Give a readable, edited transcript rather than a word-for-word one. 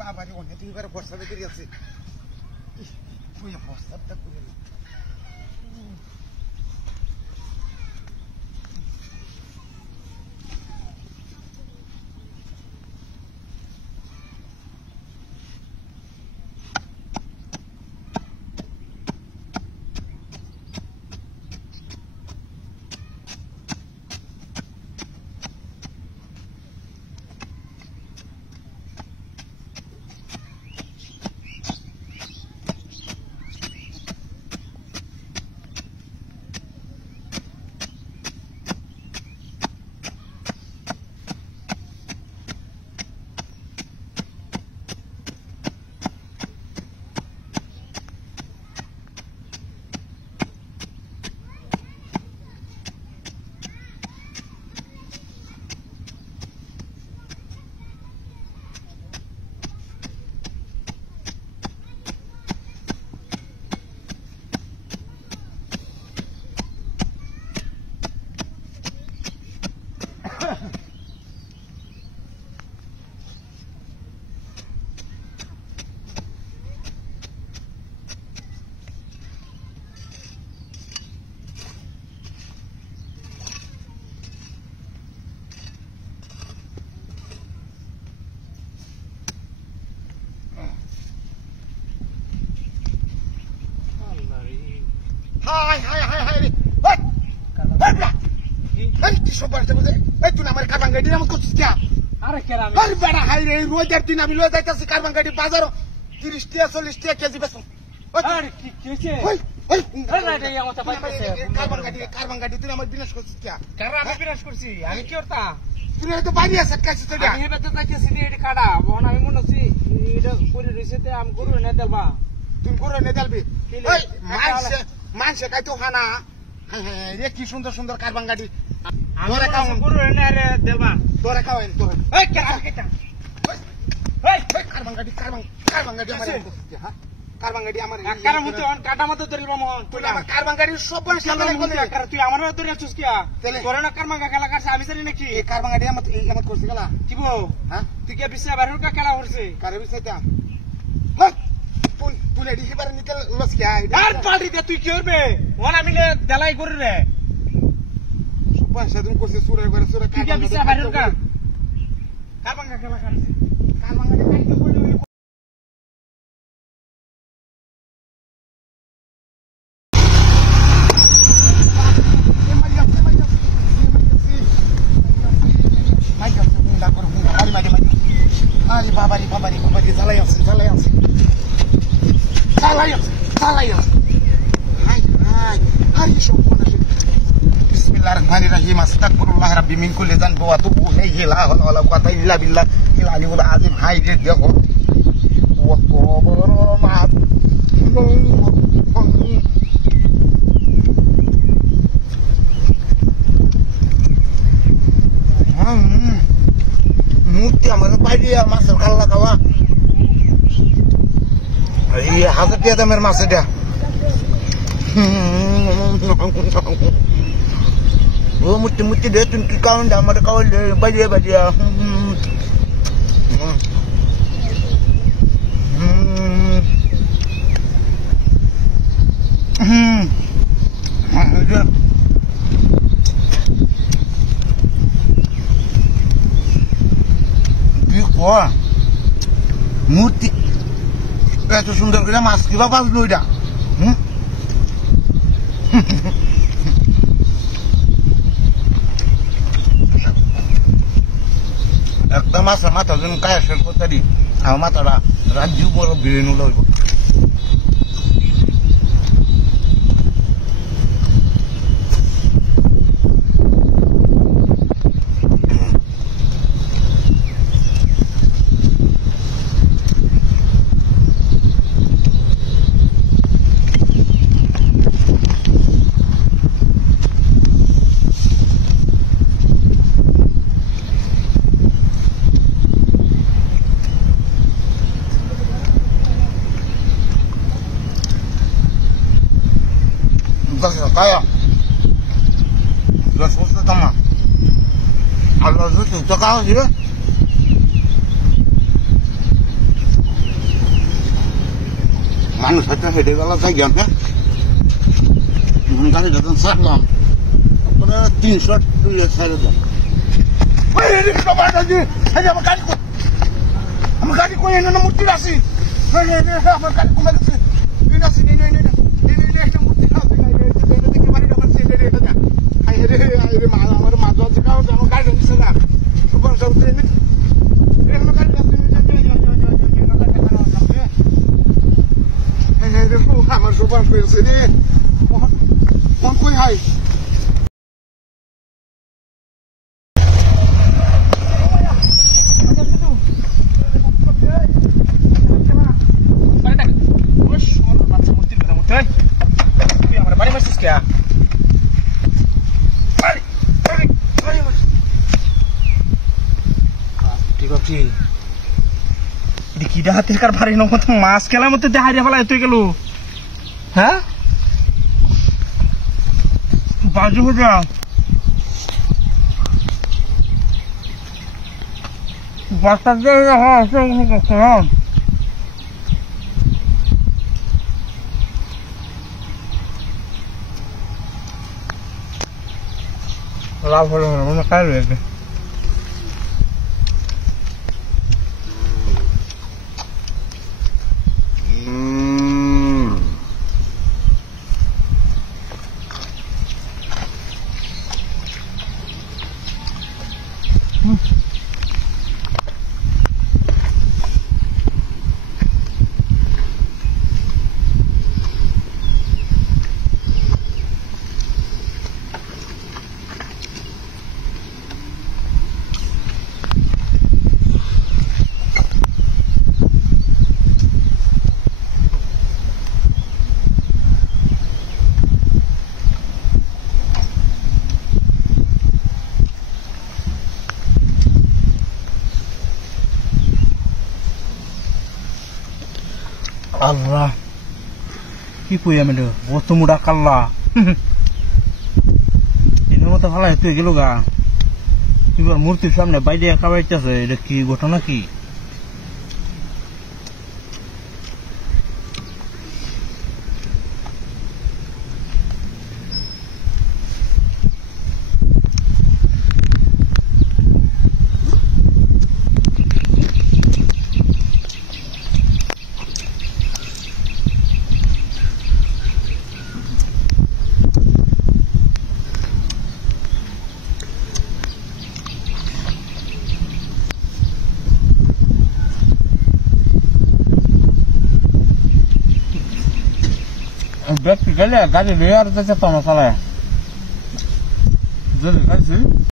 বাবারি অনেক এবার বর্ষাতে করে আছে বর্ষাটা করে হাই হাই হাই হাই রে এই কি সব বাড়তে বলে এই তুই আমার কারবান গাড়ি নাম করছিস কি আরে কেরা আরে বেড়া হাই রে রোজার দিন আমি লয়ে যাইতাছি কারবান গাড়ি বাজার 30 টাকা 40 টাকা কেজি বেচো আরে কি কেছে ওই ওই আরে রে আমার তো পাইছে কারবান গাড়ি তুই আমার বিনাশ করছিস কি কারা আমি বিনাশ করছি আমি কি করতা তুই তো বাইরে আছে কাছে তো আমি হেবে তো তাকে সিধি এডি কাটা বন আমি মনে হচ্ছি এটা পরে রইছেতে আমি গরু এনে দেলবা তুই করে নে দেলবি ওই মানছে কাই তো খানা রে কি সুন্দর সুন্দর কারবান গাড়ি আমরা কাম গরু এনে রে দেলবা তোরে খাওয়েন তোরে এই কেরা কেটা এই কারবান গাড়ি আমার হ্যাঁ কারবান গাড়ি আমার কারা মতে অন কাটা মতে ধরিবা মন তুই আমার কারবান গাড়ি সব বড় সামনে বলে তুই আমারও ধরে আছিস কি তোরে না কারমা খেলা করছ আমি জানি নাকি এই কারবান গাড়ি আমার করছিস গলা কি বল হ্যাঁ তুই কি বিছা বারুর কা খেলা করছিস কারে বিছাইতা হ্যাঁ তুই রেডি হিবার নিতে লস কি আর পাল্টি দে তুই কি করবে ওন আমি দেলাই করে রে সব সাধন করছিস সুরে করে সুরে তুই কি বিছা বারুর কা কারবান খেলা করছিস কারবান গাড়ি কাইতে কইলে Ay, babari, jalai আছে. Ay, Bismillahirrahmanirrahim. Astagfirullah rabbi min kulli dhanbi wa atubu ilayhi. La hawla wala quwwata illa billah. Al-aliyyul azim. Hay রে দেখো. Wa qawma murti আমার বাইরে মাছের কাল্লা খাওয়া এই 1000 টাকা দামের মাছ এটা ও মুটি দে তুমি কি কাউন আমার কাউলে বাইরে মূর্তি এত সুন্দর করে মাছ কিবা বাঁচলো এটা একটা মাছের মাথা যেন কায়া শেষ করতে দিই আমার মাথাটা রাজ্য বড় বেরেনু লইব Kaya las cosas tama a las 8 toca hoy মানুষ হয়তো হেঁটে গেল তাই গেম হ্যাঁ গাড়ি যখন ছাড়লাম 300 ছেড়ে দেন আমার গাড়ি করে এনে মূর্তি আসি আমার গাড়ি কমে গেছে একটা মূর্তি আমার মাঝ আছে কারণ আমার গাড়ি হচ্ছে না আমার সোপান পেয়েছে রে কই হাই হাতের কার ভারী নমত মাছ খেলার মধ্যে দেখাই ফেলা তুই গেল হ্যাঁ বাজু হয়ে যা বাচ্চা লাভ হলো মনে খাই রয়েছে আল্লাহ কি কই আমি অত মুড়া কাল্লা এর মতো ভালো তুই গেল গা এবার মূর্তির সামনে বাইরে একা বাইতেছে এটা কি ঘটনা কি Gale, gale, le iar de ce toma sala. Zăle, gale,